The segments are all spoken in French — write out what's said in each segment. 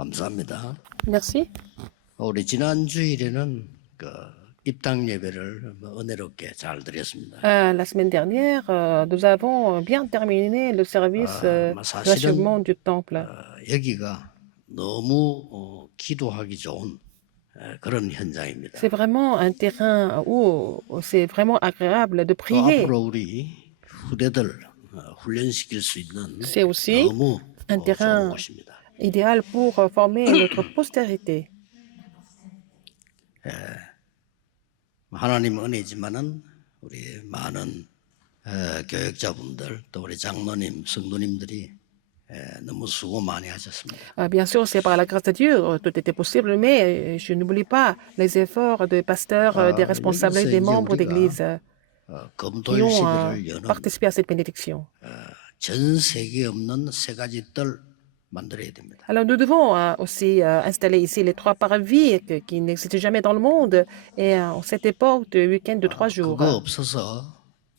감사합니다. Merci. 우리 지난 주일에는 그 입당 예배를 은혜롭게 잘 드렸습니다. La semaine dernière, nous avons bien terminé le service de l'achèvement 사실은 du temple. 여기가 너무 기도하기 좋은 그런 현장입니다. C'est vraiment un terrain où c'est vraiment agréable de 또 prier. 앞으로 우리 후대들 훈련시킬 수 있는 C'est aussi 너무 un 좋은 terrain 곳입니다. idéal pour former notre postérité. 하나님 은혜지만은 우리 많은 교육자분들 또 우리 장로님, 성도님들이 너무 수고 많이 하셨습니다. Bien sûr, c'est par la grâce de Dieu, tout était possible, mais je n'oublie pas les efforts des pasteurs, des responsables et 여기서 des 이제 membres 우리가 d'église qui 검토일 ont 시대를 여는 participé à cette bénédiction. 전 세계에 없는 세 가지 뜰 만들어야 됩니다. Alors, nous devons aussi installer ici les 3 parvis qui n'existent jamais dans le monde et en cette époque de week-end de 3 jours. 그거 없어서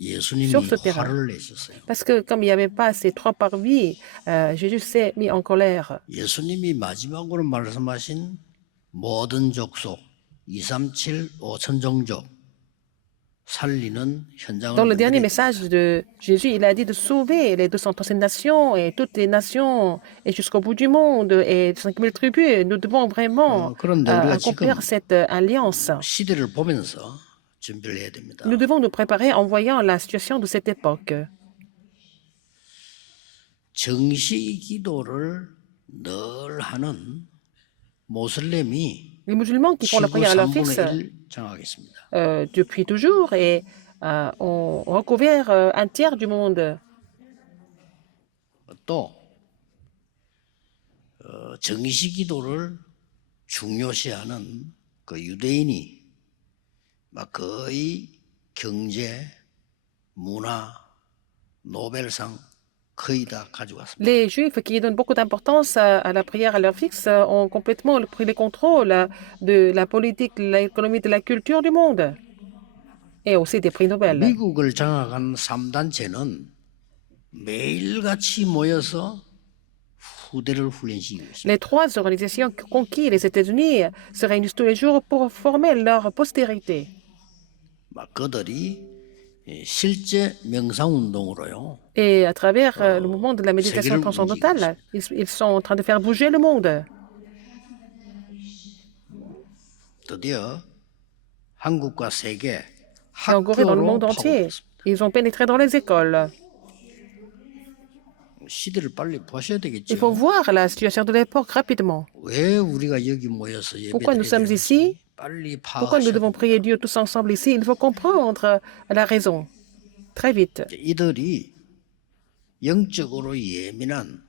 예수님이 Sur ce terrain. 화를 내셨어요. Parce que comme il n'y avait pas ces 3 parvis, Jésus s'est mis en colère. 예수님이 마지막으로 말씀하신 모든 족속 237 5천 종족 살리는 현장을 Dans le dernier 만들어야 message de Jésus, il a dit de sauver les 237 nations et toutes les nations et jusqu'au bout du monde et 5000 tribus. Nous devons vraiment 그런데 우리가 accomplir 지금 cette alliance. 시대를 보면서 준비를 해야 됩니다. Nous devons nous préparer en voyant la situation de cette époque. 정시 기도를 늘 하는 모슬렘이 Les musulmans qui font la 지구 prière à l'heure fixe 3분의 1 장악했습니다. depuis toujours et ont recouvert un tiers du monde. 또 정시 기도를 중요시하는 그 유대인이 막 거의 경제, 문화, 노벨상 거의 다 가져갔습니다. Les Juifs qui donnent beaucoup d'importance à la prière à l'heure fixe ont complètement pris le contrôle de la politique, de l'économie, de la culture du monde et aussi des prix Nobel. 미국을 장악한 3단체는 매일같이 모여서 후대를 훈련시키고 있습니다. Les 3 organisations qui ont conquis les États-Unis se réunissent tous les jours pour former leur postérité. 막 그들이 실제 명상운동으로요. Et à travers le mouvement de la méditation transcendantale, ils sont en train de faire bouger le monde. 드디어 한국과 세계 Et en Corée, dans le 학교로 monde entier, 파고들었습니다. ils ont pénétré dans les écoles. 시대를 빨리 보셔야 Il 되겠죠. faut voir la situation de l'époque rapidement. 왜 우리가 여기 모여서 Pourquoi nous sommes 예배드려야 ici? 빨리 Pourquoi nous 파악하셔야 devons prier Dieu tous ensemble ici? Il faut comprendre la raison. Très vite. 이들이 영적으로 예민한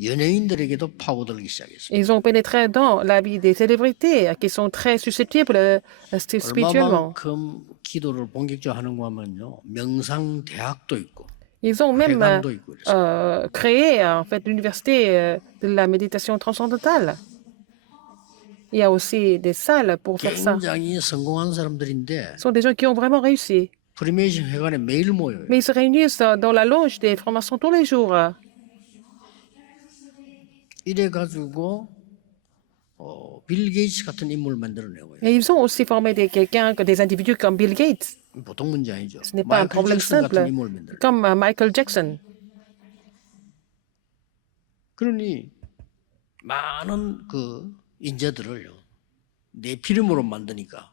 연예인들에게도 파고들기 시작했어요. Ils ont pénétré dans la vie des célébrités qui sont très susceptibles spirituellement. 얼마만큼 기도를 본격적으로 하는가 하면요. 명상 대학도 있고 Ils ont même 회관도 있고 이랬어요. créé en fait l'université de la méditation transcendantale. Il y a aussi des salles pour faire ça. 굉장히 성공한 사람들인데 Ce sont des gens qui ont vraiment réussi. 프리메이션 회관에 매일 모여요. Mais ils se réunissent dans la loge des formations tous les jours. 이래 가지고 빌 게이츠 같은 인물을 만들어내고요. Et ils ont aussi formé des individus comme Bill Gates. 보통 문제 아니죠. Ce n'est pas un 마이클 problème 잭슨 simple, 같은 인물을 만들어. comme Michael Jackson. 그러니 많은 그 인재들을요 내 피름으로 만드니까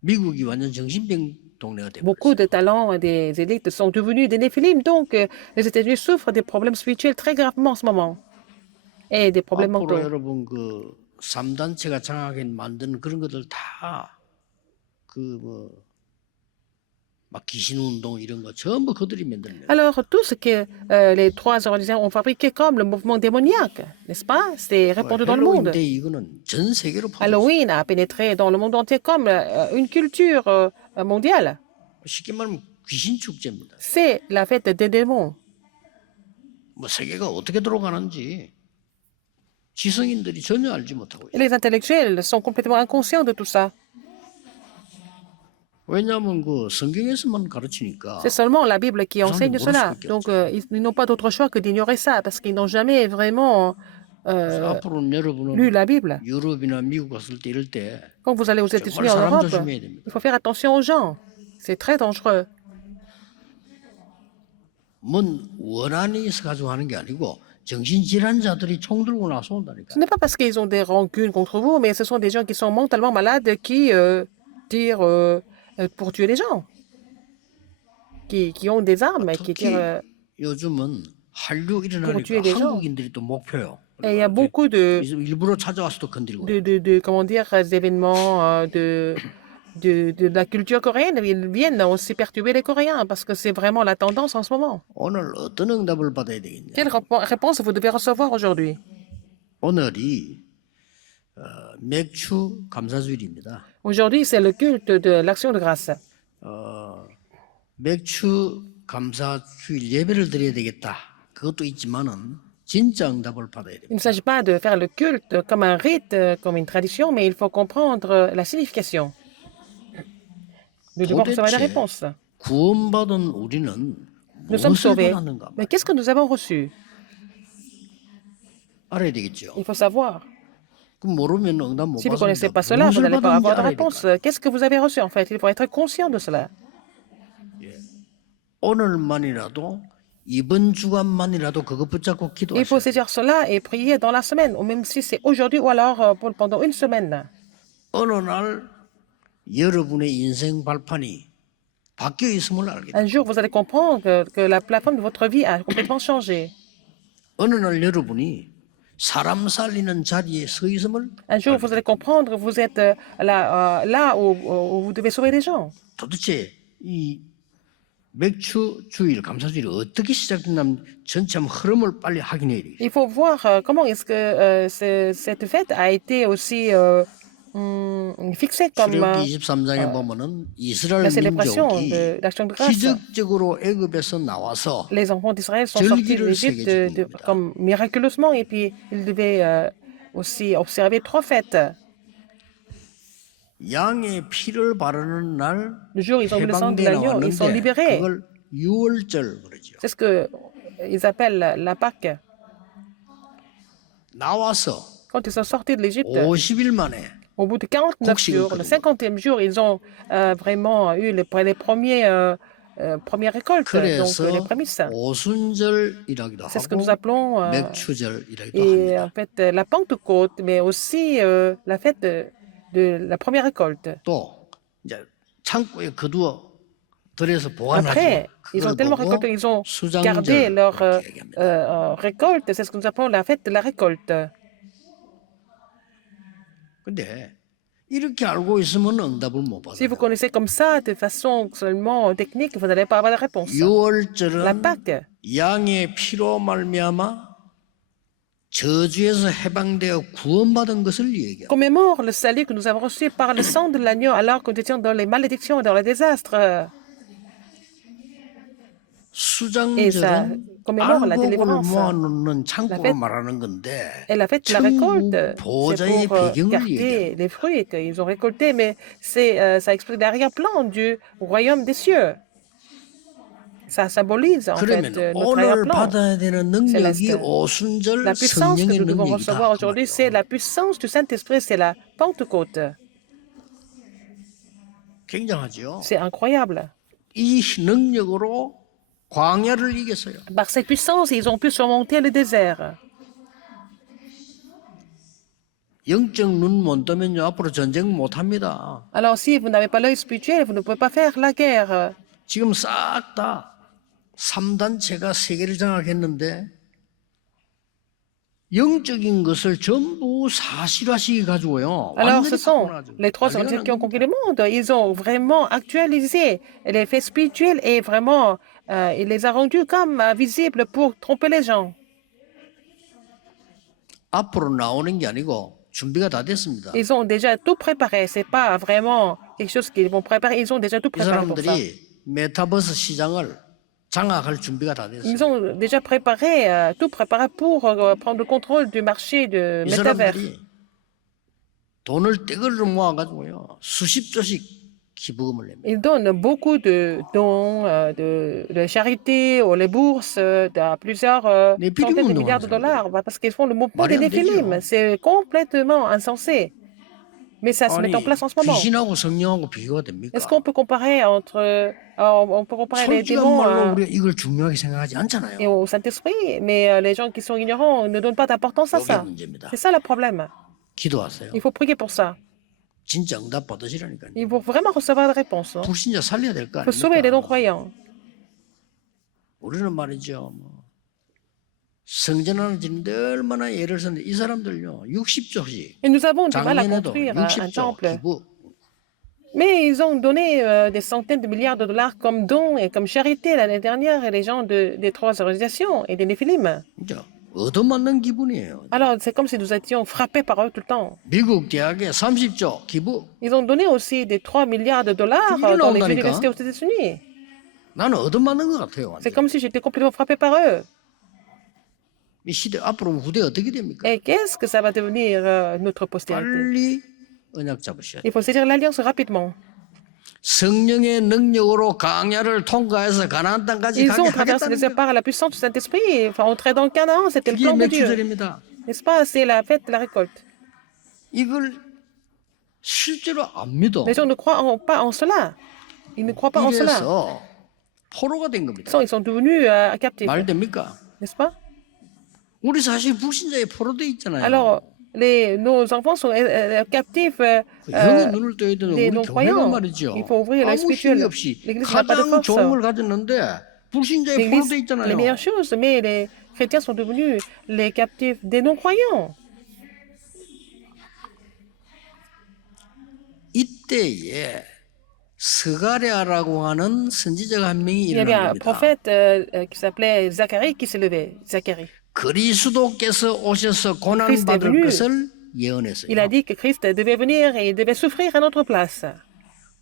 미국이 완전 정신병 동네가 되고. Beaucoup de talents et des élites sont devenus des néphilim. Donc, les États-Unis souffrent des problèmes spirituels très gravement en ce moment. Et des problèmes 앞으로 mentaux. 여러분 그 3단체가 장하게 만든 그런 것들 다 그 뭐 막 귀신 운동 이런 거 전부 그들이 만들어요. Alors, tout ce que les 3 organisations ont fabriqué comme le mouvement démoniaque, n'est-ce pas? C'est répandu dans le monde. 헬로윈 데이 이거는 전 세계로 파고 Halloween a pénétré dans le monde entier comme une culture mondiale. 쉽게 말하면 귀신 축제입니다. C'est la fête des démons. 뭐 세계가 어떻게 돌아가는지 지성인들이 전혀 알지 못하고 Et 있어요. les intellectuels sont complètement inconscients de tout ça. 왜냐하면 그 성경에서만 가르치니까 C'est seulement la Bible qui enseigne cela. Donc, ils n'ont pas d'autre choix que d'ignorer ça parce qu'ils n'ont jamais vraiment 앞으로는 lu 여러분은 la Bible. 유럽이나 미국 갔을 때 이럴 때 Quand vous allez aux États-Unis, 정말 en 사람 Europe, 조심해야 됩니다. il faut faire attention aux gens. C'est très dangereux. 뭔 원한이 있어 가지고 하는 게 아니고 정신질환자들이 총 들고 나서 온다니까. Ce n'est pas parce qu'ils ont des rancunes contre vous, mais ce sont des gens qui sont mentalement malades qui tirent pour tuer les gens, qui ont des armes, qui 특히 tirent. 요즘은 한류 일어나니까 tuer des gens. 한국인들이 또 목표요. Et il y a beaucoup 일부러 찾아와서 또 건드리고. comment dire, d'événements de la culture coréenne. Ils viennent aussi perturber les Coréens parce que c'est vraiment la tendance en ce moment. 오늘 어떤 응답을 받아야 되겠냐? Quelle réponse vous devez recevoir aujourd'hui? 오늘이 맥주 감사주일입니다. Aujourd'hui, c'est le culte de l'action de grâce. 맥주 감사주일 예배를 드려야 되겠다. 그것도 있지만은 진짜 응답을 받아야 Il 됩니다. ne s'agit pas de faire le culte comme un rite, comme une tradition, mais il faut comprendre la signification. Nous devons recevoir la 도대체 réponse. 구원받은 우리는 Nous sommes 무엇을 sauvés. 받았는가 Mais qu'est-ce que nous avons reçu? 알아야 되겠죠. Il faut savoir. 그럼 모르면 응답 못 Si vous ne connaissez 받습니다. pas cela, vous 무엇을 n'allez pas 받았는지 avoir de 알아야 réponse. 될까? Qu'est-ce que vous avez reçu en fait? Il faut être conscient de cela. 오늘만이라도 이번 주간만이라도 그것 붙잡고 Il faut 기도하세요. saisir cela et prier dans la semaine, ou même si c'est aujourd'hui ou alors pendant une semaine. 어느 날 여러분의 인생 발판이 바뀌어 있음을 알게 돼요. Un jour, vous allez comprendre que la plateforme de votre vie a complètement changé. 어느 날 여러분이 사람 살리는 자리에 서 있음을 Un jour, vous allez comprendre que vous êtes là où vous devez sauver les gens. 도대체 이 맥주 주일 감사주일이 어떻게 시작됐냐면 전체 흐름을 빨리 확인해야 되겠어요. Il faut voir comment est-ce que cette fête a été aussi fixée comme 출애굽기 23장에 보면은 이스라엘 la célébration 민족이 de l'action de grâce. 기적적으로 애굽에서 나와서 Les enfants d'Israël sont sortis de l'Égypte comme miraculeusement et puis ils devaient aussi observer 3 fêtes. 양의 피를 바르는 날 Le jour où ils ont vu le sang de 해방돼 l'agneau, ils sont 나왔는데 libérés. 그걸 유월절 그러죠. C'est ce qu'ils appellent la Pâque. 나와서 Quand ils sont sortis de l'Égypte, 50일 만에 au bout de 49 jours, le 50e jour, ils ont vraiment eu les premières récoltes, donc les 그래서 prémices. 오순절이라기도 C'est ce que 하고 nous appelons 맥주절이라기도 et 합니다. en fait la Pentecôte, mais aussi la fête de la première récolte. 또 이제 창고에 거두어 들여서 보관하죠. Après, ils 그걸 ont tellement 보고 récolté, ils ont 수장절 gardé leur 이렇게 얘기합니다. récolte. C'est ce que nous appelons la fête de la récolte. 근데 이렇게 알고 있으면 응답을 못 Si vous 받아요. connaissez comme ça, de façon seulement technique, vous n'allez pas avoir de réponse. La 유월절은 Pâque, 양의 피로 말미암아 저주에서 해방되어 구원받은 것을 얘기합니다. commémore le salut que nous avons reçu par le sang de l'agneau alors que nous étions dans les malédictions et dans les désastres. Et ça 수장절은 commémore la 알곡을 délivrance. 모아놓는 창고를 fête- 말하는 건데 Et la fête de la récolte, 천국 보호자의 c'est pour 배경을 garder 얘기합니다. les fruits qu'ils ont récoltés, mais ça explique l'arrière-plan du royaume des cieux. Ça symbolise en fait 그러면 notre 오늘 arrière-plan. 받아야 되는 능력이 céleste. 오순절 La puissance que 성령의 nous devons 능력이다. recevoir aujourd'hui, 그 c'est 말이에요. la puissance du Saint-Esprit, c'est la Pentecôte. 굉장하죠. C'est incroyable. 이 능력으로 광야를 이겼어요. Par cette puissance, ils ont pu surmonter le désert. 영적 눈 못 뜨면요 앞으로 전쟁 못 합니다. Alors, si vous n'avez pas l'œil spirituel, vous ne pouvez pas faire la guerre. 지금 싹 다 3단체가 세계를 장악했는데 영적인 것을 전부 사실화시켜 가지고요. Alors, ce 완전히 sont 바꿔놔가지고 les 3 난리가 organisations qui ont 난 conquis le monde. Ils ont vraiment actualisé les faits spirituels et vraiment, il les a rendus comme visibles pour tromper les gens. 앞으로 나오는 게 아니고 준비가 다 됐습니다. Ils ont déjà tout préparé. C'est pas vraiment quelque chose qu'ils vont préparer. Ils ont déjà tout 이 préparé pour ça. 사람들이 메타버스 시장을 장악할 준비가 다 됐어요. Ils ont déjà préparé, tout préparé pour prendre le contrôle du marché de 이 métavers. 사람들이 돈을 떼거리로 모아가지고요 수십 조씩 기부금을 냅니다. Ils donnent beaucoup de dons, de charité, aux les bourses, à plusieurs Néphilim centaines de 운동하는 milliards de dollars, bah, parce qu'ils font le mouvement 말이 des 안 Néphilim. 되죠. C'est complètement insensé. Mais ça se met en 아니 place en ce moment. 귀신하고 성령하고 비교가 됩니까? Est-ce qu'on peut comparer on peut comparer les 솔직한 démons 말로 우리가 이걸 중요하게 생각하지 않잖아요. et au Saint-Esprit? Mais les gens qui sont ignorants ne donnent pas d'importance à 이게 ça. 문제입니다. C'est ça le problème. 기도하세요. Il faut prier pour ça. 진짜 응답 받으시라니까요. Il faut vraiment recevoir des réponses. Il 불신자 살려야 될 거 faut sauver les 아닙니까? non-croyants. 우리는 말이죠. 성전 하나 짓는데 얼마나 예를 썼는데 이 사람들요 60조씩 Et nous avons du mal à 작년에도 construire un 60조 temple. 기부. Mais ils ont donné des centaines de milliards de dollars comme dons et comme charité l'année dernière et les gens des trois organisations et des Néphilim. 진짜 얻어맞는 기분이에요. Alors, c'est comme si nous étions frappés par eux tout le temps. 미국 대학에 30조 기부. Ils ont donné aussi des 3 milliards de dollars Il dans les 나온다니까. universités aux États-Unis. 나는 얻어맞는 것 같아요. C'est 완전. comme si j'étais complètement frappé par eux. 이 시대 앞으로 후대 어떻게 됩니까? Et qu'est-ce que ça va devenir notre postérité? 빨리 언약 잡으셔야 돼요. Il faut saisir l'alliance rapidement. 성령의 능력으로 강야를 통과해서 가나안 땅까지 Ils 가게 ont traversé 하겠다는 les 거예요. éparts par la puissance du Saint-Esprit. Enfin, entrer dans le Canaan, c'était le 그게 plan de Dieu. 맥주절입니다. N'est-ce pas? C'est la fête de la récolte. 이걸 실제로 안 믿어. Les gens ne croient pas en cela. Ils ne croient pas en cela. 이래서 포로가 된 겁니다. Ils sont devenus captifs. 말 됩니까? N'est-ce pas? 우리 사실 불신자에 포로돼 있잖아요. Alors, nos enfants sont captifs 영의 눈을 떠야 되는 des 우리 교회가 non-croyants. 말이죠. Il faut ouvrir l'œil 아무 힘이 spirituel. 없이 L'Église n'a pas de 가장 force. 좋은 걸 가졌는데 불신자에 L'Église, 포로돼 있잖아요. les meilleures choses, mais les chrétiens sont devenus les captifs des non-croyants. 이때에 스가랴라고 하는 선지자가 한 명이 Il y avait un 일어납니다. prophète qui s'appelait Zacharie qui s'est levé. Zacharie. 그리스도께서 오셔서 Christ est 고난받을 venu. 것을 예언했어요. Il a dit que Christ devait venir et il devait souffrir à notre place.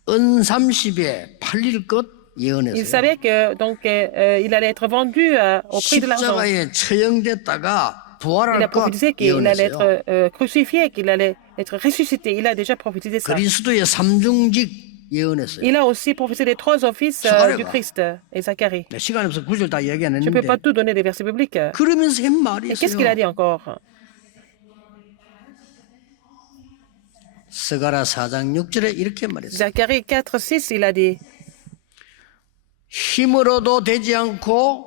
은30에 팔릴 것 Il 예언했어요. savait que donc il allait être vendu au prix de l'argent. 십자가에 처형됐다가 Il 부활할 a 것 prophétisé qu'il allait 예언했어요. être crucifié, qu'il allait être ressuscité. Il a déjà prophétisé ça. 그리스도의 삼중직 예언했어요. Il a aussi prophétisé les trois offices Zacharie. du Christ et Zacharie. 네, 시간이 없어서 구절 다 얘기 안 Je ne peux 했는데 pas tout donner des versets bibliques. 그러면서 한 말이 Et qu'est-ce qu'il a dit 있어요. encore? 스가랴 4장 6절에 이렇게 말했어요. Zacharie 4, 6, il a dit 힘으로도 되지 않고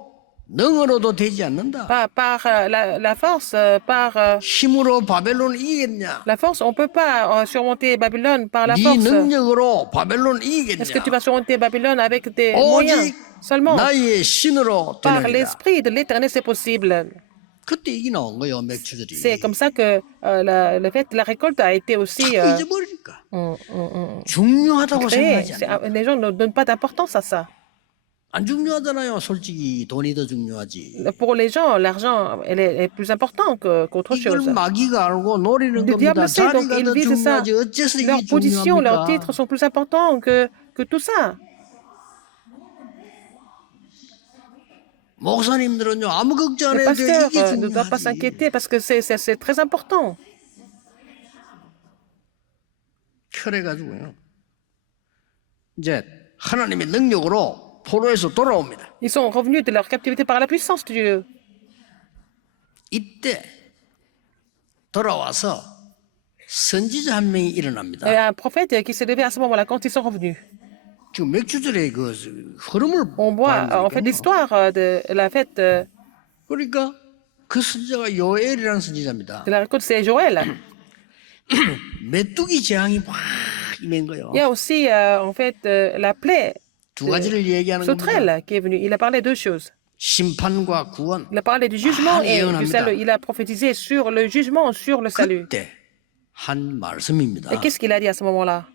능으로도 되지 않는다. par la force, par 힘으로 바벨론을 이기겠냐? la force, on ne peut pas surmonter Babylone par la 네 force. 능력으로 바벨론을 Est-ce que tu 이기겠냐? vas surmonter Babylone avec tes moyens? 오직 Seulement 나의 신으로 par 되느니라. l'esprit de l'éternel, c'est possible. 그때 이기 나온 거예요, 맥주들이. C'est comme ça que le fait de la récolte a été aussi 자꾸 잊어버리니까. créé. 중요하다고 생각하지 않아요. Les gens ne donnent pas d'importance à ça. 안 중요하잖아요. 솔직히 돈이 더 중요하지. Pour les gens, l'argent elle est plus important qu'autre 이걸 chose. 마귀가 알고 노리는 Le diable 겁니다. sait, donc 자리가 il 더 vise ça. 중요하지. 어째서 Leur 이게 position, leurs 중요합니까? titres sont plus importants que tout ça. 목사님들은요 아무 걱정 안 Les 해도 돼요. pasteurs 이게 ne doivent pas 중요하지. s'inquiéter parce que c'est très important. 그래가지고요. 이제 하나님의 능력으로 포로에서 돌아옵니다. Ils sont revenus de leur captivité par la puissance de Dieu. 이때 돌아와서 선지자 한 명이 Il y 일어납니다. a un prophète qui s'est levé à ce moment-là quand ils sont revenus. 지금 맥주절의 그 흐름을 On voit en fait 봐야 되거든요. l'histoire de la fête de 그러니까 그 선지자가 요엘이라는 선지자입니다. la récolte, c'est Joël. 메뚜기 재앙이 막 임한 거예요. Il y a aussi en fait la plaie 두 가지를 얘기하는 겁니다. sauterelle qui est venue. Il a parlé de deux choses. 심판과 구원. Il a parlé du jugement et du 예언합니다. salut. Il a prophétisé sur le jugement, sur le salut. 그때 한 말씀입니다. Et qu'est-ce qu'il a dit à ce moment-là?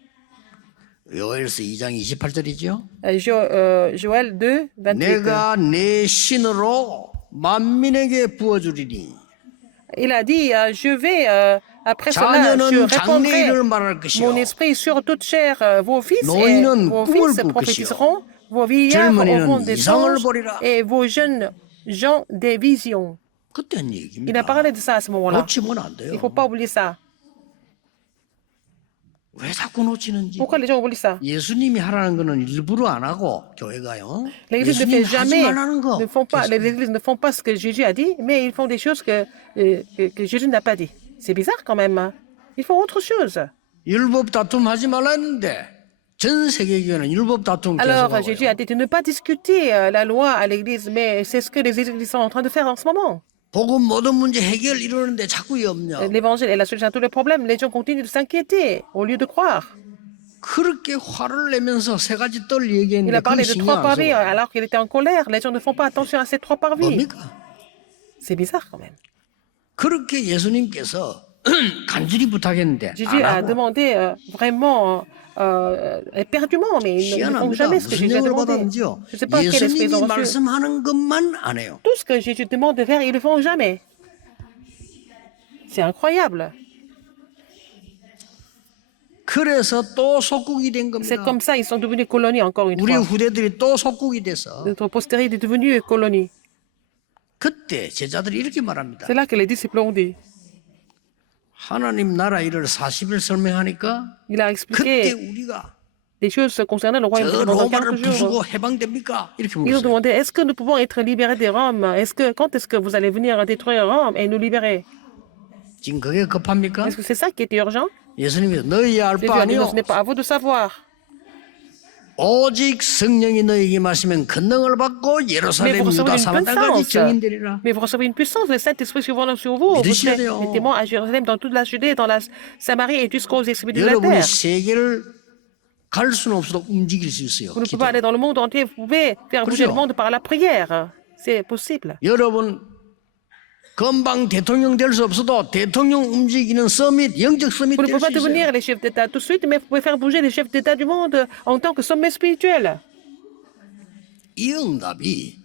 요엘서 2장 28절이죠. Joël 2, 28. 내가 내 신으로 만민에게 부어주리니 Il a dit, je vais, après cela, je 자녀는 répandrai 장래일을 말할 것이요 mon esprit sur toute chair. Vos fils et 노인은 vos 꿈을 fils 꿀 prophétiseront, vos vieillards 젊은이는 auront des 이상을 songes 보리라. et vos jeunes gens des visions. 그때 한 Il a 얘기입니다. parlé de ça à ce moment-là. 놓치면 안 Il 돼요. ne faut pas oublier ça. 왜 자꾸 놓치는지. Pourquoi les gens oublient ça? 예수님이 하라는 거는 일부러 안 하고 교회가요. L'Église ne 예수님 fait 하지 jamais, 말라는 거. les églises ne font pas ce que Jésus a dit, mais ils font des choses que Jésus n'a pas dit. C'est bizarre quand même, hein. Ils font autre chose. 율법 다툼 하지 말라 했는데 전 세계 교회는 율법 다툼 Alors, 계속하고요. Jésus a dit de ne pas discuter la loi à l'Église, mais c'est ce que les églises sont en train de faire en ce moment. 복음 모든 문제 해결 이러는데 자꾸 염려. L'évangile est la solution à tous les problèmes. Les gens continuent de s'inquiéter au lieu de croire. 그렇게 화를 내면서 세 가지 뜰 Il 얘기했는데 a parlé 그게 de trois 신경 안 parvis 써요. alors qu'il était en colère. Les gens ne font pas attention à ces trois parvis. 뭡니까? C'est bizarre quand même. 그렇게 예수님께서 간절히 부탁했는데 Jésus 안 a 하고 demandé vraiment éperdument, mais ils ne font 희한합니다. jamais ce que 무슨 Jésus a 영을 demandé. 받았는지요. Je ne sais pas quel esprit ils 예수님이 ont reçu. 말씀하는 것만 안 해요. Tout ce que Jésus demande de faire, ils ne le font jamais. C'est incroyable. 그래서 또 속국이 된 C'est 겁니다. comme ça, ils sont devenus colonies encore une 우리 fois. 후대들이 또 속국이 돼서 Notre postérité est devenue colonie. 그때 제자들이 이렇게 말합니다. C'est là que les disciples ont dit. 하나님 나라 일을 40일 설명하니까 Il a 그때 expliqué 우리가 des choses concernant le royaume 저 pendant 로마를 40 jours. 부수고 해방됩니까? 이렇게 Ils ont 물었어요. demandé, est-ce que nous pouvons être libérés des Roms? Quand est-ce que vous allez venir détruire Rome et nous libérer? 지금 그게 급합니까? Est-ce que c'est ça qui était urgent? 예수님이 너희 알 Jésus 바 a dit, non, 아니요. ce n'est pas à vous de savoir. 오직 성령이 너희에게 마시면 권능을 받고 Mais 예루살렘 vous 유다 recevez une 사마리아까지 puissance. 증인되리라. Mais vous recevez une puissance, le Saint-Esprit survenant sur vous. Vous 믿으셔야 serez 돼요. des témoins à Jérusalem, dans toute la Judée, dans la Samarie et jusqu'aux extrémités de la 여러분이 terre. 세계를 갈 수는 없어도 움직일 수 있어요. Vous ne pouvez 기도. pas aller dans le monde entier, vous pouvez faire bouger le monde par la prière. C'est possible. 여러분 금방 대통령 될 수 없어도 대통령 움직이는 서밋, 영적 서밋 Vous ne 될 pouvez pas 수 있어요. devenir les chefs d'État tout de suite, mais vous pouvez faire bouger les chefs d'État du monde en tant que sommet spirituel. 이 응답이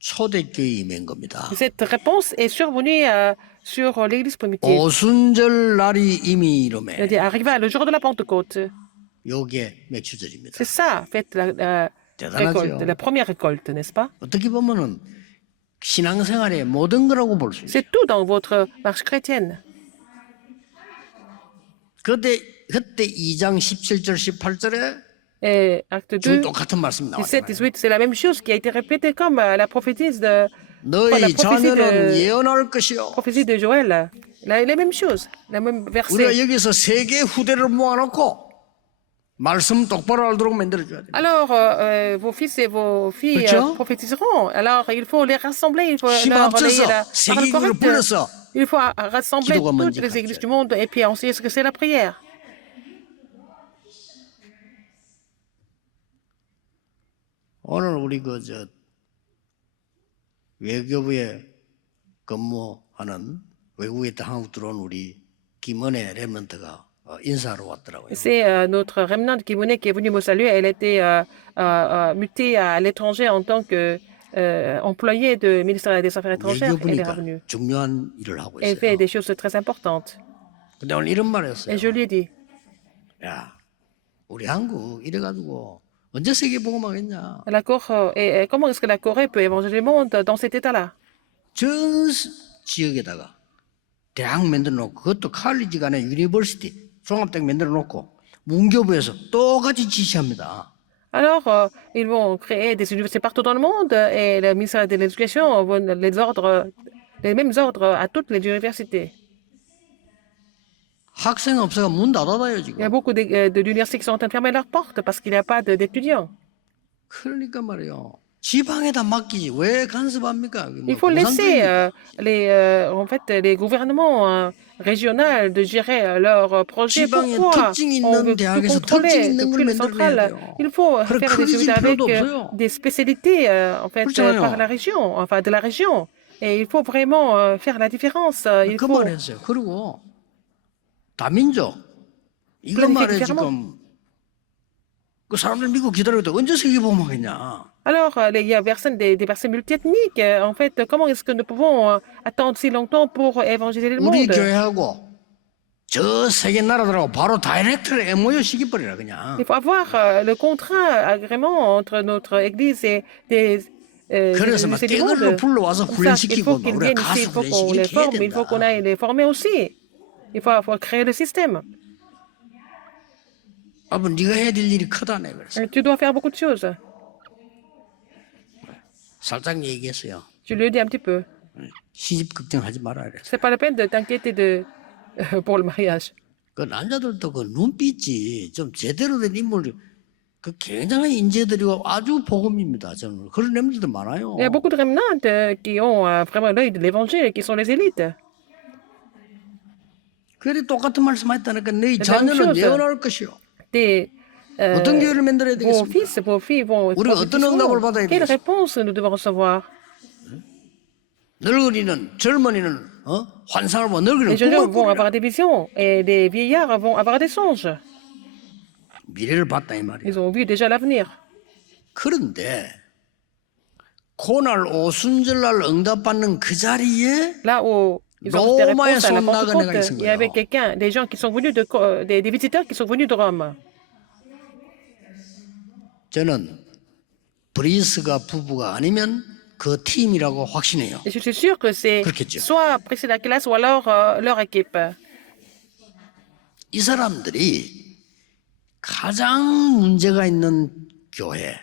초대교회임인 겁니다. Cette réponse est survenue sur l'Église primitive. 오순절 날이 이미 이름에 C'est-à-dire, arrivé le jour de la Pentecôte. 요게 맥주절입니다. C'est ça, faites la 대단하죠. récolte, la première récolte, n'est-ce pas? 어떻게 보면은 신앙생활의 모든 거라고 볼 수 있어요. C'est tout dans votre marche chrétienne. 그때 2장 17절 18절에 Et acte 2, 똑같은 말씀이 17, 나왔잖아요. 18, c'est la même chose qui a été répétée comme la prophétie de, 너희 자녀는 de- 예언할 것이요. prophétie de Joël. Les mêmes choses, la même verset. 우리가 여기서 세계 후대를 모아놓고 말씀 똑바로 알도록 만들어줘야 돼요. Alors, vos fils et vos filles 그렇죠? prophétiseront. Alors, il faut les rassembler, il faut 힘 leur 합쳐서 relayer la parole 세계교회를 correcte. 불러서 Il faut rassembler 기도가 toutes 먼저 les 가르쳐요. églises du monde et puis enseigner ce que c'est la prière. 오늘 우리 외교부에 근무하는 외국에 한국 들어온 우리 김은혜 랩런트가 인사하러 왔더라고요. C'est notre remnant de Kimoné qui est venu me saluer. Elle était mutée à l'étranger en tant que employée du ministère des Affaires étrangères. Elle est 외교부니까 revenue. 중요한 일을 하고 Elle fait 있어요. des choses très importantes. 근데 오늘 이런 말 했어요. Et je lui ai dit, 야, 우리 한국 이래가지고 언제 세계 복음하겠냐. la Corée, et comment est-ce que la Corée peut évangéliser le monde dans cet état-là? 전 지역에다가 대학 만들어 놓고 그것도 칼리지가 아니라 유니버시티 종합대학 만들어 놓고 문교부에서 똑같이 지시합니다. Alors, ils vont créer des universités partout dans le monde et le ministère de l'Éducation va les mêmes ordres à toutes les universités. 학생 없어가 문 닫아놔요 Il y a 지금. beaucoup d'universités qui sont en train de fermer leurs portes parce qu'il n'y a pas d'étudiants. 그러니까 말이에요. 지방에다 맡기지 왜 간섭합니까? Il faut laisser les gouvernements régionaux de gérer leurs projets. 지방에 Pourquoi 특징 on 있는 veut plus 대학에서 특징 contrôler 있는 걸 depuis le 만들어내야 central? 돼요. Il faut 그래, faire des 크게 études 질 avec 필요도 없어요. des spécialités 그렇잖아요. par la région, enfin de la région. Et il faut vraiment faire la différence. Il 그 faut 말했어요. 그리고 다민족 이거 Planifier 말해 différemment. 지금 그 사람들 미국 기다리고 언제 세계 복음하겠냐? Alors, il y a des personnes multiethniques. En fait, comment est-ce que nous pouvons attendre si longtemps pour évangéliser le 우리 monde? 교회하고 저 세계 나라들하고 바로 다이렉트로 MOU 시켜버리라 그냥. Il faut avoir le contrat, agrément entre notre Église et des 그래서 막 églises du 떼걸로 monde. 불러와서 Comme ça, il 훈련시키고 faut qu'ils 우리가 viennent ici, 가서 il faut qu'on les 훈련시키게 해야 forme, il faut qu'on 된다. aille les former aussi. Il faut créer le système. 아버지 네가 해야 될 일이 크다네 그래서 Tu dois faire beaucoup de choses. 살짝 얘기했어요. Je lui ai dit un petit peu. 시집 걱정하지 마라 그래서. C'est pas la peine de t'inquiéter pour le mariage. 그 남자들도 그 눈빛이 좀 제대로 된 인물 그 굉장한 인재들이고 아주 복음입니다. 저는 그런 애들도 많아요. Il y a beaucoup de remnants qui ont vraiment l'œil de l'évangile et qui sont les élites. 그래 똑같은 말씀하셨다니까 너희 la 자녀는 même chose. 예언할 것이요. Des, 어떤 교회를 만들어야 vos 되겠습니까? fils, vos filles vont 우리가 어떤 응답을 받아야 Quelle 되겠습니까? réponse nous devons recevoir? 늙은이는 젊은이는 환상을 보고 늙은이는 Les jeunes 꿈을 hommes vont 꾸리라. avoir des visions et les vieillards vont avoir des songes. 미래를 봤다 이 말이야. Ils ont vu déjà l'avenir. 그런데 고날 오순절날 응답받는 그 자리에 Là où ils ont reçu des réponses à la 로마에서 온 나그네가 Pentecôte, 있은 il y avait 거예요. quelqu'un, des gens qui sont venus des visiteurs qui sont venus de Rome. 저는 브리스가 부부가 아니면 그 팀이라고 확신해요. Et je suis sûr que c'est 그렇겠죠. soit Priscilla Aquilas ou alors leur équipe. 이 사람들이 가장 문제가 있는 교회,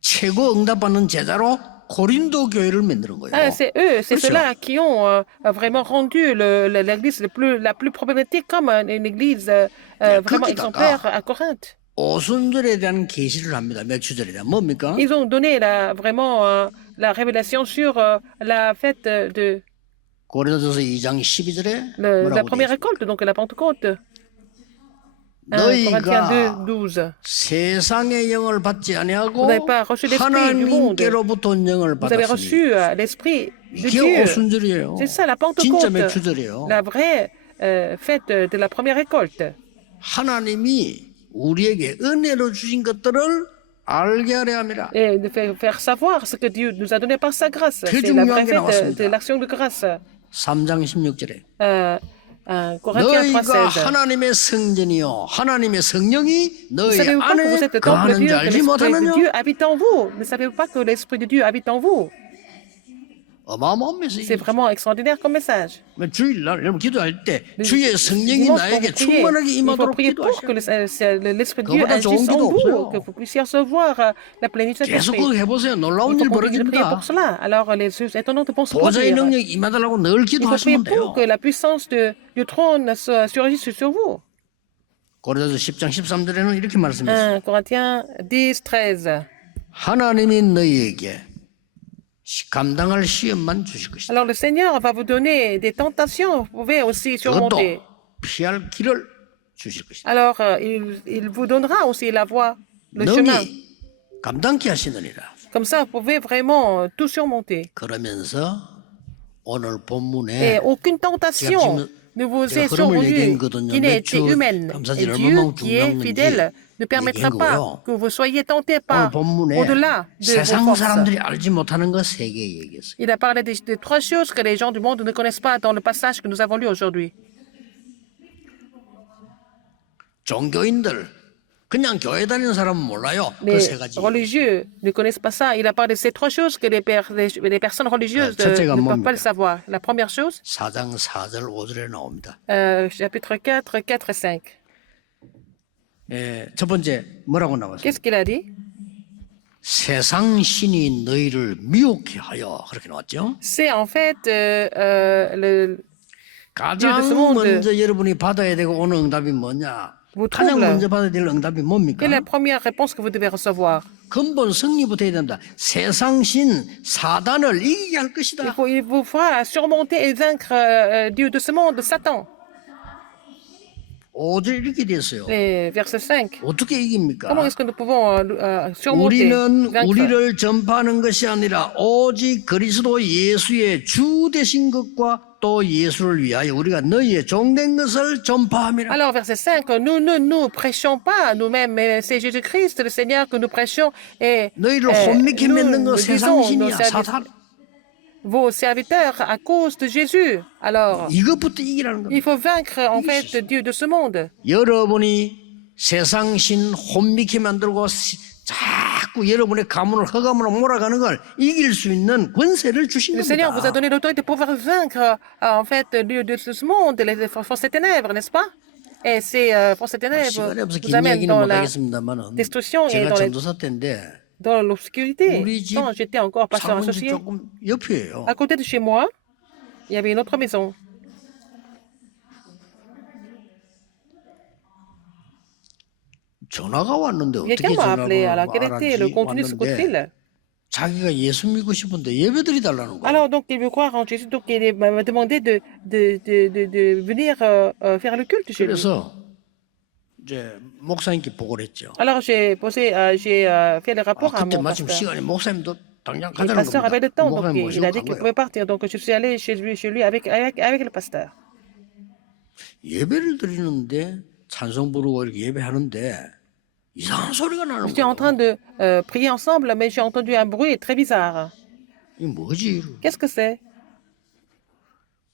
최고 응답받는 제자로 고린도 교회를 만드는 거예요. Ah, c'est eux, c'est 그렇죠. ceux-là qui ont vraiment rendu l'église la plus problématique comme une église vraiment 거기다가 exemplaire à Corinthe. 오순절에 대한 계시를 합니다. 맥주절에 대한 뭡니까? Ils ont donné vraiment la révélation sur la fête de 고린도서 2장 12절에 la 뭐라고 première 돼 있어요? récolte, donc la Pentecôte. 1 Corinthiens 2, 너희가 12. 세상의 영을 받지 아니하고 Vous n'avez pas reçu l'esprit du monde. 하나님께로부터 온 영을 Vous avez 받았으니 reçu l'esprit de 이게 Dieu. 오순절이에요. C'est ça la 진짜 Pentecôte, 맥주절이에요. la vraie fête de la première récolte. 하나님이 우리에게 은혜로 주신 것들을 알게 하려 함이라. Et de faire savoir ce que Dieu nous a donné par sa grâce. 그 C'est la vraie 중요한 게 fête de 나왔습니다. l'action de grâce. 3장 16절에 Corinthiens 너희가 3,16. 하나님의 성전이요 하나님의 성령이 Ne 너희 savez-vous pas que vous 안에 êtes le temple de 거하는지 Dieu, que 알지 l'Esprit de 못하느냐? Dieu habite en vous? Ne savez-vous pas que l'Esprit de Dieu habite en vous? 어마어마한 C'est 메시지. vraiment extraordinaire comme message. 주일날 여러분 기도할 때 주의 성령이 Dimanche, quand 나에게 vous priez, 충만하게 il faut 임하도록 prier pour que 기도하시오. l'Esprit de Dieu 그거보다 좋은 agisse en 기도 vous, 없어요. que vous puissiez recevoir la plénitude de 계속 l'Esprit. 그거 해보세요. 놀라운 Il 일 faut continuer de prier 벌어집니다. pour cela. Alors, les choses étonnantes vont se 보좌의 produire. 능력이 임하달라고 늘 Il faut prier 기도하시면 돼요. pour que la puissance du trône surgisse sur vous. 고린도서 10장 13절에는 이렇게 말씀했어요. 1 Corinthiens 10, 13. 하나님이 너희에게 감당할 시험만 주실 것이다. Alors, le Seigneur va vous donner des tentations, vous pouvez aussi surmonter. 그것도 피할 길을 주실 것이다. Alors, il vous donnera aussi la voie, le chemin. 능히 감당케 하시느니라. Comme ça, vous pouvez vraiment tout surmonter. 그러면서 오늘 Et 본문에 aucune tentation ne vous est survenue qui n'ait été humaine. Et Dieu, qui est fidèle, ne permettra pas que vous soyez tentés 오늘 par 본문에 au-delà de vos 세상 forces. 사람들이 알지 못하는 거 세 개 얘기했어요. Il a parlé des trois choses que les gens du monde ne connaissent pas dans le passage que nous avons lu aujourd'hui. 종교인들 그냥 교회 다니는 사람은 몰라요. 그 Les 세 가지. religieux ne connaissent pas ça. Il a parlé de ces trois choses que les personnes religieuses 첫째가 ne peuvent 뭡니까? pas le savoir. La première chose, 4장 4절 5절에 나옵니다. chapitre 4, 4 et 5. 예, 첫 번째 뭐라고 나왔어요? Qu'est-ce qu'il a dit? 세상 신이 너희를 미혹해 하여 그렇게 나왔죠. C'est en fait 가장 Dieu de ce monde. 먼저 여러분이 받아야 되고 오는 응답이 뭐냐? vous 가장 trouble. 먼저 받아야 될 응답이 뭡니까? Quelle est la première réponse que vous devez recevoir? 근본 승리부터 해야 된다. 세상 신 사단을 이기게 할 것이다. Il vous fera surmonter et vaincre Dieu de ce monde, Satan. 5절 이렇게 됐어요. Et verset 5. 어떻게 이깁니까? Comment est-ce que nous pouvons surmonter, 우리는 vaincre? 우리를 전파하는 것이 아니라 오직 그리스도 예수의 주 되신 것과 또 예수를 위하여 우리가 너희의 종된 것을 전파함이라. Alors, verset 5, nous ne nous prêchons pas nous-mêmes, mais c'est Jésus-Christ, le Seigneur, que nous prêchons. Et 너희를 혼미케 만든 거 nous 세상 disons 신이야, 사탄. vos serviteurs à cause de Jésus. Alors, 이것부터 이기라는 il 겁니다. faut vaincre en fait Dieu de ce monde. 여러분이 세상 신 혼미케 만들고 자꾸 여러분의 가문을 허감으로 몰아가는 걸 이길 수 있는 권세를 주신 Le Seigneur vous a 겁니다. donné l'autorité pour pouvoir vaincre en fait Dieu de ce monde, les forces des ténèbres, n'est-ce pas? Et ces forces ténèbres 시간이 없어 vous 긴 amènent 얘기는 dans 못 la 하겠습니다만은 destruction et 제가 전도사 때인데 dans l'obscurité. 우리 집 Quand j'étais encore pasteur 사모님 집 associé, 조금 옆이에요. à côté de chez moi, il y avait une autre maison. 전화가 왔는데 Quelqu'un 어떻게 m'a appelé. 전화가 Alors, quel était le 알았지 contenu de ce coup de 왔는데 fil? 자기가 예수 믿고 싶은데 예배드리 달라는 거예요. Alors, donc, il veut croire en Jésus, donc il m'a demandé de venir faire le culte chez lui. 그래서 이제 목사님께 보고를 했죠. Alors, j'ai fait le 아, rapport à 그때 mon 마침 pasteur. 시간이 목사님도 당장 Et le 가자는 pasteur avait 겁니다. le temps, donc 목사님 il 모시고 a dit 간 qu'il 거예요. pouvait partir. Donc, je suis allé chez lui avec le pasteur. 예배를 드리는데 찬송 부르고 이렇게 예배하는데 이상한 소리가 나는 J'étais en train 거예요. de prier ensemble, mais j'ai entendu un bruit très bizarre. 이게 뭐지? Qu'est-ce que c'est?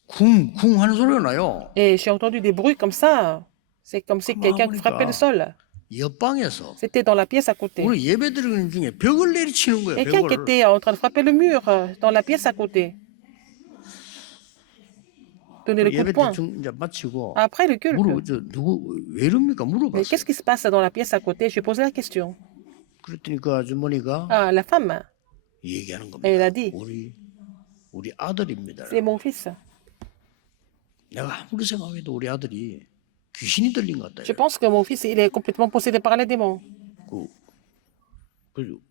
쿵쿵 하는 소리가 나요. Et j'ai entendu des bruits comme ça. C'est comme si quelqu'un frappait le sol. 옆방에서 C'était dans la pièce à côté. 우리 예배 드리는 중에 벽을 내리치는 거예요. Quelqu'un qui 벽을. était en train de frapper le mur dans la pièce à côté. Donner le coup de 예배 poing. 대충 이제 마치고 Après le culte. 누구 왜 이럽니까 Mais 물어봤어요. qu'est-ce qui se passe dans la pièce à côté? J'ai posé la question. 그랬더니 그 아주머니가 Ah, la femme, 얘기하는 겁니다. elle a dit, 우리 아들입니다. c'est mon fils. 내가 아무리 생각해도 우리 아들이 귀신이 들린 것 같다. Je pense que mon fils, il est complètement possédé par les démons.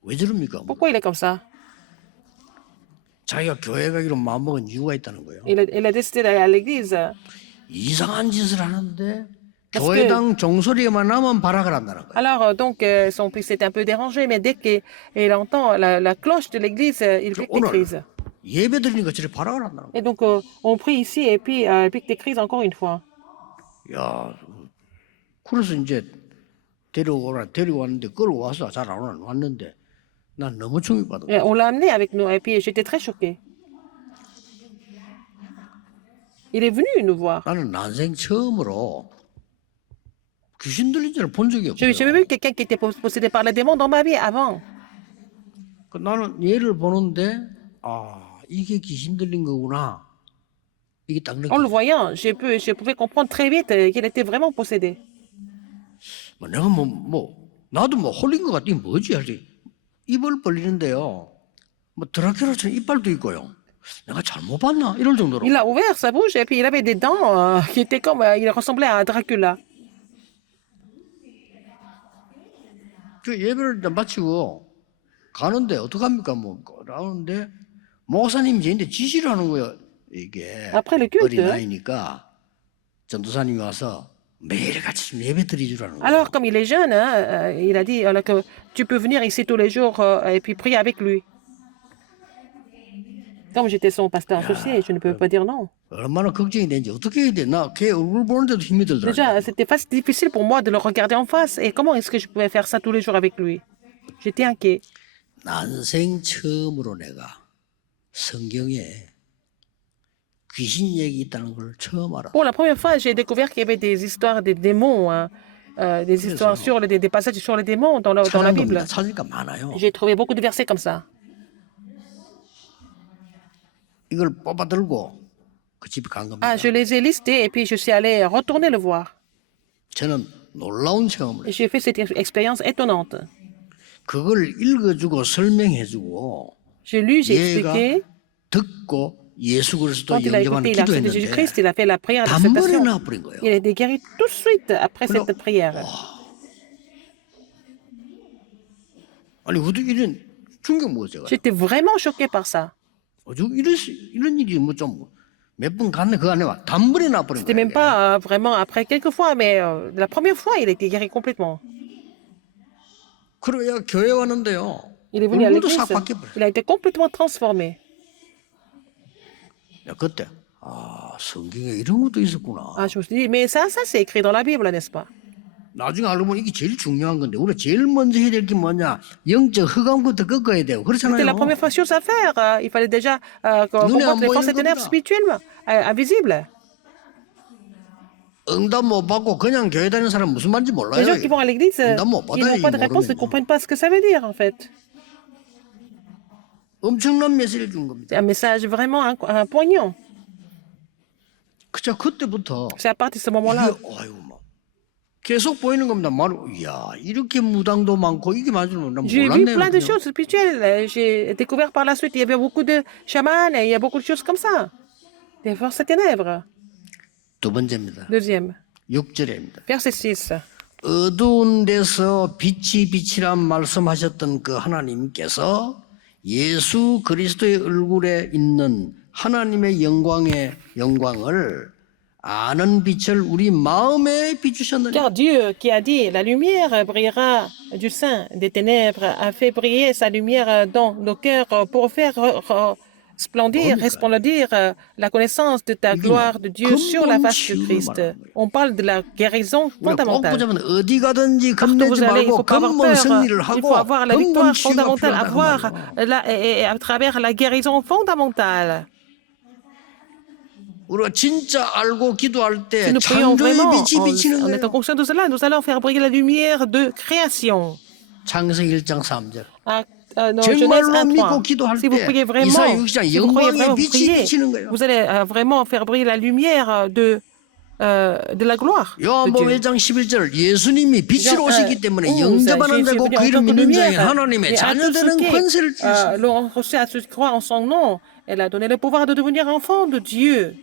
왜 저럽니까? Pourquoi il est comme ça? 자기가 교회 가기로 마음먹은 이유가 있다는 거예요. Il a décidé d'aller à l'église. 이상한 짓을 하는데 Parce 교회당 종소리만 나면 발악을 한다는 거예요. Alors, donc, son fils était un peu dérangé, mais dès qu'il entend la cloche de l'église, il pique des 오늘 crises. 예배 드리니까 저렇게 발악을 한다는 거예요. Et donc, on prie ici et puis il pique des crises encore une fois. 야, 그래서 이제 데리고 왔는데 끌고 와서 잘 안 왔는데 난 너무 충격받은 Et 거예요. on l'a amené avec nous et puis j'étais très choquée. Il est venu nous voir. 나는 난생 처음으로 귀신 들린 자를 본 적이 Je n'ai jamais 없어요. vu quelqu'un qui était possédé par les démons dans ma vie avant. 그 나는 얘를 보는데 아 이게 귀신 들린 거구나. 이게 딱 En le 느껴. voyant, je pouvais comprendre très vite qu'il était vraiment possédé. 내가 나도 홀린 것 같아. 이게 뭐지? 하지 입을 벌리는데요. 드라큘라처럼 이빨도 있고요. 내가 잘못 봤나? 이럴 정도로. Il a ouvert sa bouche et puis il avait des dents qui étaient comme. Il ressemblait à Dracula. 그 예배를 다 마치고 가는데 어떡합니까? 나오는데 목사님이 저한테 지시를 하는 거예요. 이게 Après le culte, 어린아이니까 전도사님이 와서 매일같이 좀 예배 드리주라는 거예요. alors comme il est jeune, hein, il a dit que tu peux venir ici tous les jours et puis prier avec lui. Comme j'étais son pasteur associé, je ne peux pas dire non. 얼마나 걱정이 되는지 어떻게 해야 돼? 나 걔 얼굴 보는데도 힘이 들더라고요. Déjà, c'était difficile pour moi de le regarder en face. Et comment est-ce que je pouvais faire ça tous les jours avec lui? J'étais inquiet. 난생 처음으로 내가 성경에 귀신 얘기 있다는 걸 처음 알아. Pour la première fois, j'ai découvert qu'il y avait des histoires des démons, hein, des histoires sur des passages sur les démons dans la Bible. 찾으니까 많아요. J'ai trouvé beaucoup de versets comme ça. 이걸 뽑아 들고 그 집에 간 겁니다. Ah, je les ai listés et puis je suis allé retourner le voir. 저는 놀라운 체험을 Et 했어요. j'ai fait cette expérience étonnante. 그걸 읽어주고 설명해주고 J'ai lu, j'ai 얘가 expliqué. 듣고 예수 그리스도 Quand il a 영접하는 écouté l'acte de Jésus-Christ, 기도했는데 il a fait la prière d'acceptation. 단번에 나와버린 거예요. Il a été guéri tout de suite après cette prière. 아니 어떻게 이런 충격 먹었어요. J'étais vraiment choquée par ça. 이런 일이 뭐 좀 몇 분 갔네 그 안에 와 단번에 나버린 C'était 거예요. même pas vraiment après quelques fois, mais la première fois, il a été guéri complètement. 그래야 교회 왔는데요. Il est venu à 얼굴도 l'église. 싹 바뀌어버려. Il a été complètement transformé. 그때 성경에 이런 것도 있었구나. Ah, je me suis dit, mais ça c'est écrit dans la Bible, n'est-ce pas? 나중에 알고 보면 이게 제일 중요한 건데 우리가 제일 먼저 해야 될 게 뭐냐? 영적 흑암부터 꺾어야 돼요. C'était la 그렇잖아요. première chose à faire. Il fallait déjà combattre les forces des ténèbres spirituelles, invisibles. 응답 못 받고 그냥 교회 다니는 사람 무슨 말인지 Les 몰라요. gens qui vont à l'église, ils 응답 못 받아요. n'ont pas de réponse, ils ne comprennent pas ce que ça veut dire, en fait. 엄청난 메시지를 준 겁니다. C'est un message vraiment poignant. 그쵸 그때부터 C'est à partir de ce moment-là 이게 아이고 막 계속 보이는 겁니다. 이야, 이렇게 무당도 많고 이게 맞으면 난 J'ai vu 몰랐네요. plein de 그냥. choses spirituelles. J'ai découvert par la suite, il y avait beaucoup de chamans, et il y a beaucoup de choses comme ça. Des forces ténèbres. 두 번째입니다. Deuxième, 6절입니다. verset 6. 어두운 데서 빛이란 말씀하셨던 그 하나님께서 예수 그리스도의 얼굴에 있는 하나님의 영광을 아는 빛을 우리 마음에 비추셨느냐. Car Dieu qui a dit, la lumière brillera du sein des ténèbres, a fait briller sa lumière dans nos cœurs pour faire resplendir la connaissance de ta gloire de Dieu sur la face du Christ. On parle de la guérison 꼭 fondamentale. 보자면 어디 가든지 Partout où 겁내지 vous allez, il ne 말고 faut pas avoir 근본 peur. 승리를 Il 하고 faut avoir la 근본 victoire 치유가 fondamentale, 필요하다고 avoir 말이에요. et à travers la guérison fondamentale. 우리가 진짜 알고 기도할 때 Si nous prions 창조의 vraiment, 빛이 비치는 en étant 거예요. conscients de cela, nous allons faire briller la lumière de création. 창세기 1장 3절. Dans Genèse 정말로 1, 믿고 3. 기도할 Si vous 때 priez vraiment, 이사야 6장 si vous croyez 영광의 vraiment, vous 빛이 priez, 비치는 거예요. vous allez vraiment faire briller la lumière de la gloire de 요한복음 Dieu. 1장 11절 예수님이 빛으로 Jean, 오시기 때문에 11, 영접하는 Jésus est 자고 venu 그 en 이름 tant que 믿는 자에게 lumière. 하나님의 Et à tous 자녀되는 ceux qui 권세를 주셨어요. l'ont reçu, à ceux qui croient en son nom, elle a donné le pouvoir de devenir enfant de Dieu.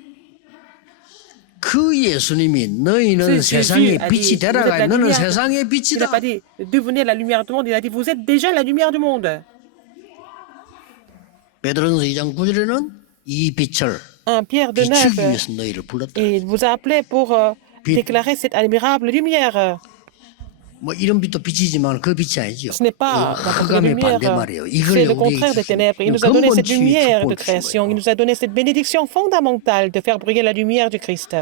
그 예수님이 너희는 C'est 세상의 Jésus a 빛이 dit, vous êtes 되라가 la 너는 lumière. 세상의 Il n'a 빛이다. pas dit devenez la lumière du monde, il a dit vous êtes déjà la lumière du monde. 베드로전서 2장 9절에는 이 빛을 1 Pierre de 비추기 9, 위해서 너희를 불렀다. et il vous a appelé pour déclarer cette admirable lumière. 뭐 이런 빛도 빛이지만 그 빛이 아니죠. Ce n'est pas 그 n'importe quelle 흑암의 lumière, 반대 말이에요. c'est 이걸 le 우리에게 contraire des 주신 ténèbres. Il nous a donné 근본 cette 치유의 lumière de 축복을 주신 création, il 거예요. nous a donné cette bénédiction fondamentale de faire briller la lumière du Christ.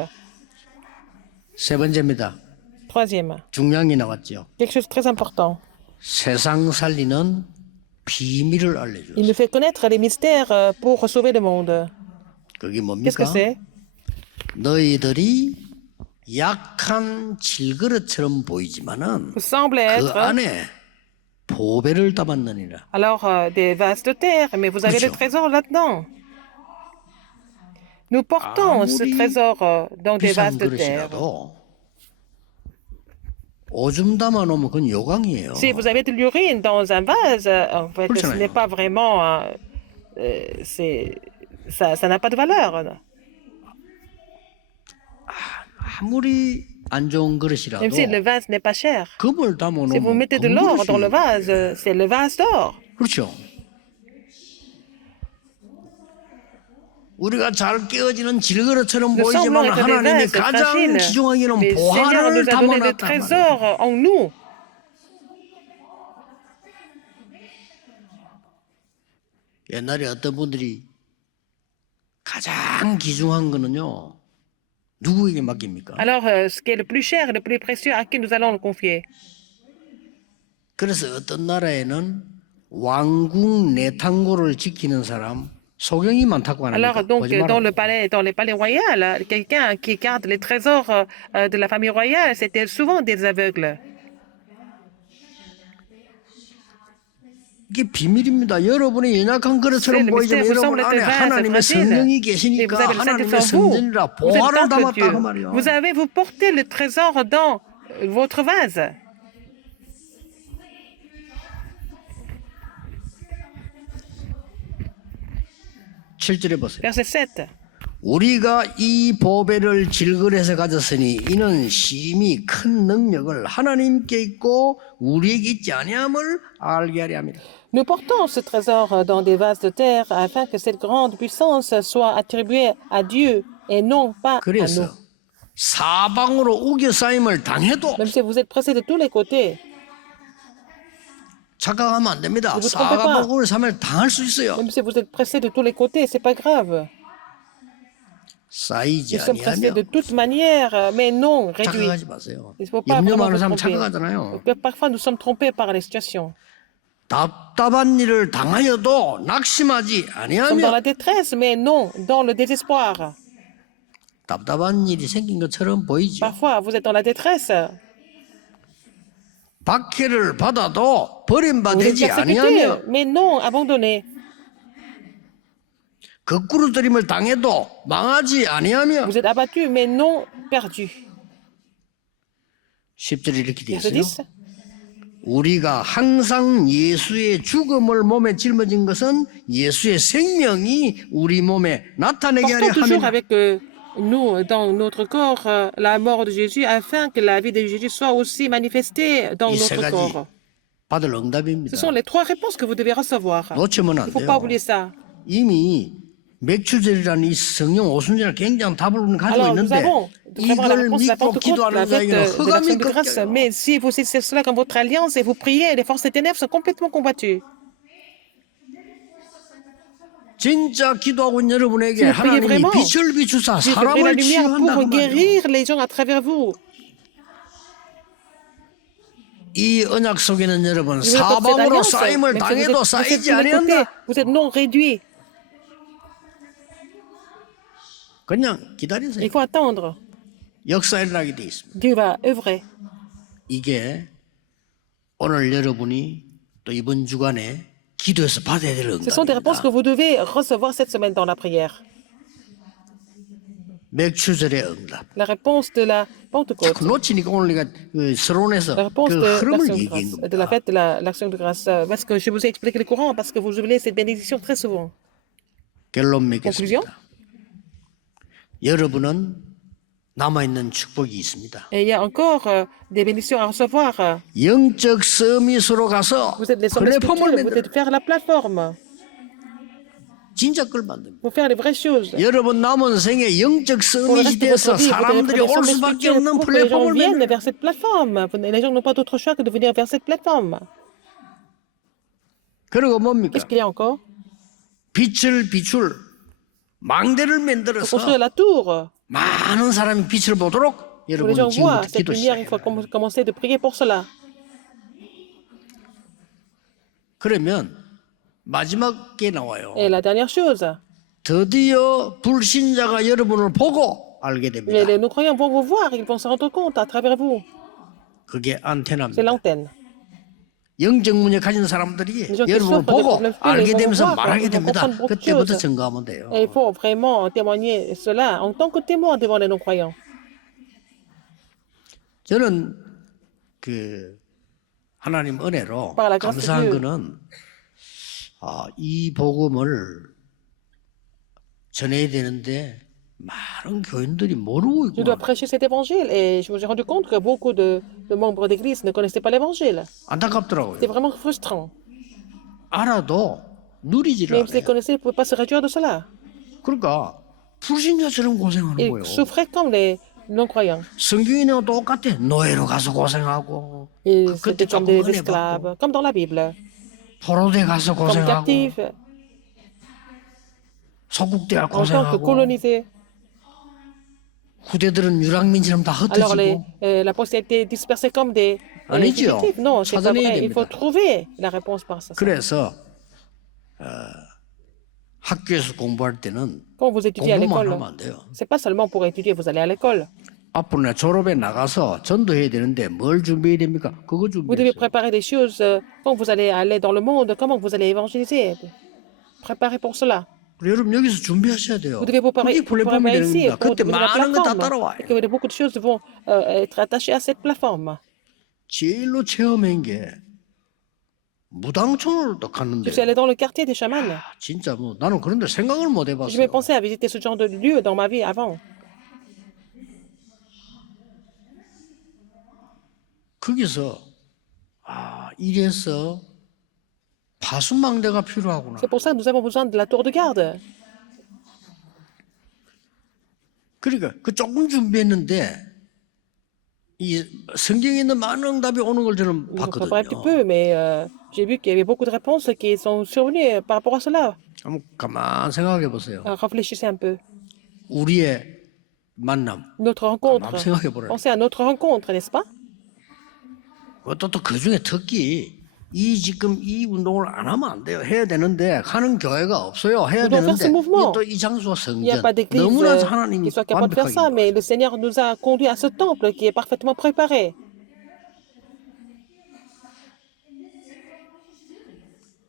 세 번째입니다. Troisième, 중량이 나왔죠. quelque chose de très important. 세상 살리는 비밀을 Il 알려줘요. nous fait connaître les mystères pour sauver le monde. 그게 Qu'est-ce que 뭡니까? c'est? 너희들이 약한 질그릇처럼 보이지만은 Vous semblez 그 être 안에 보배를 담았느니라. alors des vases de terre, mais vous avez le Koucho. trésor là-dedans. Nous portons ce 아무리 trésor dans des vases 비싼 de terre. 그릇이라도 오줌 담아놓으면 그건 요강이에요. Si vous avez de l'urine dans un vase, en fait, ce 그렇잖아요. n'est pas vraiment, ça n'a pas de valeur. 아무리 안 좋은 그릇이라도 Même si le vase n'est pas cher. 금을 Si vous 담아놓으면 mettez de l'or dans le 금그릇이 vase, c'est le vase d'or. 그렇죠. 우리가 잘 깨어지는 질그릇처럼 Nous semblons 보이지만 être des 하나님이 vases 가장 fragiles. 귀중하기는 Mais le Seigneur 보화를 nous a donné le 담아놨단 말이에요. trésor en nous. 옛날에 어떤 분들이 가장 귀중한 거는요 누구에게 맡깁니까? Alors, ce qui est le plus cher et le plus précieux, à qui nous allons le confier? 그래서 어떤 나라에는 왕궁 내탕고를 지키는 사람 소경이 많다고 하니까 Alors, donc, 보지 dans 마라. dans les palais royaux, quelqu'un qui garde les trésors de la famille royale, c'était souvent des aveugles. 이게 비밀입니다. 여러분이 연약한 C'est 그릇처럼 le 보이지만 mystère, vous 여러분 semblez 안에 être vases 하나님의 fragiles. 성령이 Et 계시니까 vous avez le 하나님의 Saint-Esprit en vous. 성전이라 Vous êtes 보화를 temple de 담았다 그 Dieu. 말이에요. Vous avez, vous portez le trésor dans votre vase. 칠절에 보세요. Verset 7. 우리가 이 보배를 질그릇에 가졌으니 이는 심히 큰 능력을 하나님께 있고 우리에게 있지 아니함을 알게 하려 합니다. Nous portons ce trésor dans des vases de terre afin que cette grande puissance soit attribuée à Dieu et non pas à nous. 그래서 사방으로 우겨싸임을 당해도 Même si vous êtes pressé de tous les côtés, 착각하면 안 됩니다. vous trompez pas. 사방으로 삶을 당할 수 있어요. même si vous êtes pressé de tous les côtés, c'est pas grave. 쌓이지 Nous sommes pressés de 아니하며 toute manière, mais non réduits. 착각하지 마세요. Il ne faut pas 염려 vraiment 많은 vous 사람 tromper. 착각하잖아요. Parfois, nous sommes trompés par les situations. 답답한 일을 당하여도 낙심하지 Nous sommes dans 아니하며 la détresse, mais non dans le désespoir. 답답한 일이 생긴 것처럼 보이죠. Parfois, vous êtes dans la détresse. 박해를 받아도 Vous êtes 버림받지 persécuté, 아니하며 mais non abandonné. 거꾸로들임을 당해도 망하지 아니하며 Vous êtes abattu, mais non perdu. 10절에 이렇게 되어 Verset 있어요. 10. 우리가 항상 예수의 죽음을 몸에 짊어진 것은 예수의 생명이 우리 몸에 나타내게 하려 Portons toujours 함이라. avec nous, dans notre corps, la mort de Jésus, afin que la vie de Jésus soit aussi manifestée dans 이 세 notre 가지 corps. 받을 Ce 응답입니다. sont les trois réponses que vous devez recevoir. 놓치면 Il 안 ne faut pas 돼요. oublier ça. 이미 맥추절이라는 이 성령 오순절에 굉장한 답을 가지고 Alors, nous 있는데 avons vraiment la 이걸 réponse de la 믿고 Pentecôte, 기도하는 la fête 자에게는 de l'action 흑암이 de grâce. 꺾여요. Mais si vous saisissez cela comme votre alliance et vous priez, les forces des ténèbres sont complètement combattues. 진짜 기도하고 있는 여러분에게 Si vous priez 하나님이 vraiment, 빛을 비추사 Dieu fait la 사람을 lumière 치유한다 pour 그 말이에요. guérir les gens à travers vous. 이 언약 속에는 여러분 Vous êtes dans cette 사방으로 alliance, 쌓임을 même si 당해도 vous êtes 쌓이지 de tous les côtés, 아니한다. vous êtes non réduit. 그냥 Il 기다리세요. faut attendre. 역사 일어나게 돼 있습니다. Dieu va œuvrer. 이게 오늘 여러분이 또 이번 주간에 기도해서 받아야 될 Ce sont des réponses que 응답입니다. vous devez recevoir cette semaine dans la prière. 맥추절의 응답. La réponse de la Pentecôte. 자꾸 놓치니까 오늘 우리가 그 서론에서 La réponse 그 de 흐름을 l'action de 얘기한 grâce, de la 겁니다. fête de l'action de grâce. Parce que je vous ai expliqué le courant, parce que vous oubliez cette bénédiction très souvent. 결론 Conclusion. 맺겠습니다. 여러분은 남아있는 축복이 있습니다. Et il y a encore des bénédictions à recevoir. 영적 서밋으로 가서 Vous êtes des hommes 플랫폼을 spirituels, vous 만들어 devez faire la plateforme. 진짜 걸 만듭니다. Pour faire les vraies choses. 여러분 남은 생에 영적 Pour le 서밋이 reste de 돼서 votre vie, vous devez 사람들이 faire des 올 hommes 수밖에 spirituels 없는 pour que les gens 플랫폼을 viennent 만들어. vers cette plateforme. Les gens n'ont pas d'autre choix que de venir vers cette plateforme. 그리고 뭡니까? Qu'est-ce qu'il y a encore? 빛을 비출 망대를 Pour 만들어서 construire la tour. 많은 사람이 빛을 보도록 Pour les 여러분 gens voient 지금부터 cette 기도 lumière, il faut 시작해요. commencer de prier pour cela. 그러면 마지막에 나와요. Et la dernière chose, 드디어 불신자가 여러분을 보고 알게 됩니다. les non-croyants vont vous voir, ils vont se rendre compte à travers vous. 그게 C'est 안테나입니다. l'antenne. 영적 문제 가진 사람들이 Les gens qui 여러분을 souffrent de 보고 problèmes 알게 spirituels, ils vont 되면서 voir, 말하게 ils vont 됩니다. comprendre beaucoup de 그때부터 choses. 증거하면 돼요. Et il faut vraiment témoigner cela en tant que témoin devant les non-croyants. 저는 그 하나님 은혜로 Par la grâce de 감사한 Dieu. 거는 이 복음을 전해야 되는데 많은 교인들이 모르고 Je dois 있구나. prêcher cet évangile et je me suis rendu compte que beaucoup de membres d'église ne connaissaient pas l'évangile. 안타깝더라고요. C'était vraiment frustrant. 알아도 누리지를 Même s'ils 않아요. connaissaient, ils ne pouvaient pas se réjouir de cela. 그러니까 불신자처럼 고생하는 Ils 거예요. souffraient comme les non-croyants. 성경이랑 똑같아. 노예로 가서 고생하고 Et 그때 c'était comme 조금 des 은혜 esclaves, 받고 comme dans la Bible, 포로대 가서 comme 고생하고 captifs, 소국대 가서 en tant que 고생하고 colonisés. 후대들은 유랑민처럼 다 Alors 흩어지고 la pensée a été dispersée comme des 아니죠. fugitifs. Non, c'est pas 찾아내야 vrai. Il faut 됩니다. trouver la réponse par ça. 그래서 학교에서 공부할 때는 Quand vous étudiez à 공부만 l'école, 하면 안 돼요. c'est pas seulement pour étudier, vous allez à l'école. 앞으로 내 졸업에 나가서 전도해야 되는데 뭘 준비해야 됩니까? 그거 Vous devez 준비해요. préparer des choses quand vous allez aller dans le monde, comment vous allez évangéliser. Préparez pour cela. 여러분 여기서 준비하셔야 돼요. Vous devez vous 그게 préparer 플랫폼이 되는 ici 겁니다. pour 그때 devenir la 많은 거 다 plateforme. 따라와요. Et que beaucoup de choses vont être attachées à cette plateforme. 제일로 체험한 게 무당촌을 또 갔는데 Je suis allé dans le quartier des chamans. 진짜 뭐 나는 그런데 생각을 못 Je 해봤어요. vais penser à visiter ce genre de lieu dans ma vie avant. 거기서 이래서 파수망대가 필요하구나. C'est pour ça que nous avons besoin de la tour de garde. 그러니까 그 조금 준비했는데 이 성경에 있는 많은 응답이 오는 걸 저는 Nous avons préparé un petit 봤거든요. peu, mais j'ai vu qu'il y avait beaucoup de réponses qui sont survenues par rapport à cela. 한번 가만 생각해 보세요. Alors, réfléchissez un peu. 우리의 만남. Notre rencontre. 가만 생각해 보라. Pensez à notre rencontre, n'est-ce pas? 그것도 또 그 중에 특히 지금 이 운동을 안 하면 안 돼요. 해야 되는데 하는 교회가 없어요. 해야 Nous devons faire 되는데 ce mouvement. 또 이 장소가 Il n'y a 성전. pas d'église 너무나 qui 하나님이 soit capable de faire ça, 완벽하게. mais le Seigneur nous a conduits à ce temple qui est parfaitement préparé.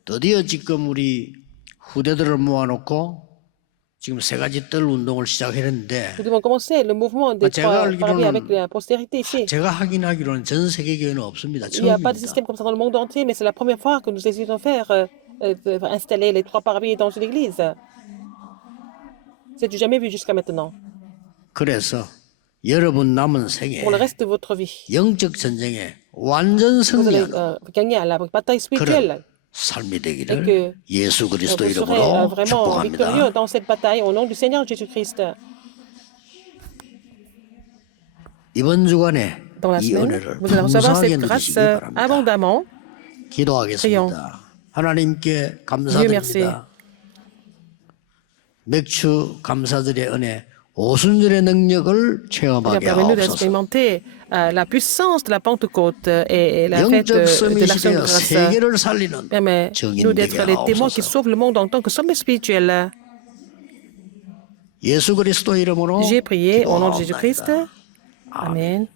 드디어 지금 우리 후대들을 모아놓고 지금 세 가지 뜰 운동을 시작했는데 Nous devons commencer le mouvement des 제가 trois parvis avec 알기로는 la postérité ici. 제가 확인하기로는 전 세계 교회는 없습니다. Il n'y a pas de 처음입니다. système comme ça dans le monde entier, mais c'est la première fois que nous essayons de faire installer les trois parvis dans une église. C'est du jamais vu jusqu'à maintenant. 그래서 여러분 남은 생에 Pour le reste de votre vie, 영적 전쟁에 완전 vous allez 승리하는 gagner à la bataille spirituelle. 그런 삶이 Et que 되기를 예수 그리스도 vous serez 이름으로 vraiment victorieux 축복합니다. dans cette bataille au nom du Seigneur Jésus-Christ. 이번 주간에 Dans la 이 semaine, 은혜를 vous allez recevoir 풍성하게 cette grâce 누리시기 바랍니다. abondamment. 기도하겠습니다. 하나님께 감사드립니다. 맥주 감사들의 은혜 오순절의 능력을 체험하게 Permets-nous 하옵소서. d'expérimenter la puissance de la Pentecôte et la fête 영적 de 서밋이 l'Action de 되어 grâce. 세계를 살리는 Permets-nous 증인 d'être 되게 les témoins qui 하옵소서. sauvent le monde en tant que sommet spirituel. 예수 그리스도 이름으로 J'ai prié au nom de Jésus-Christ. 기도하옵나이다. Amen.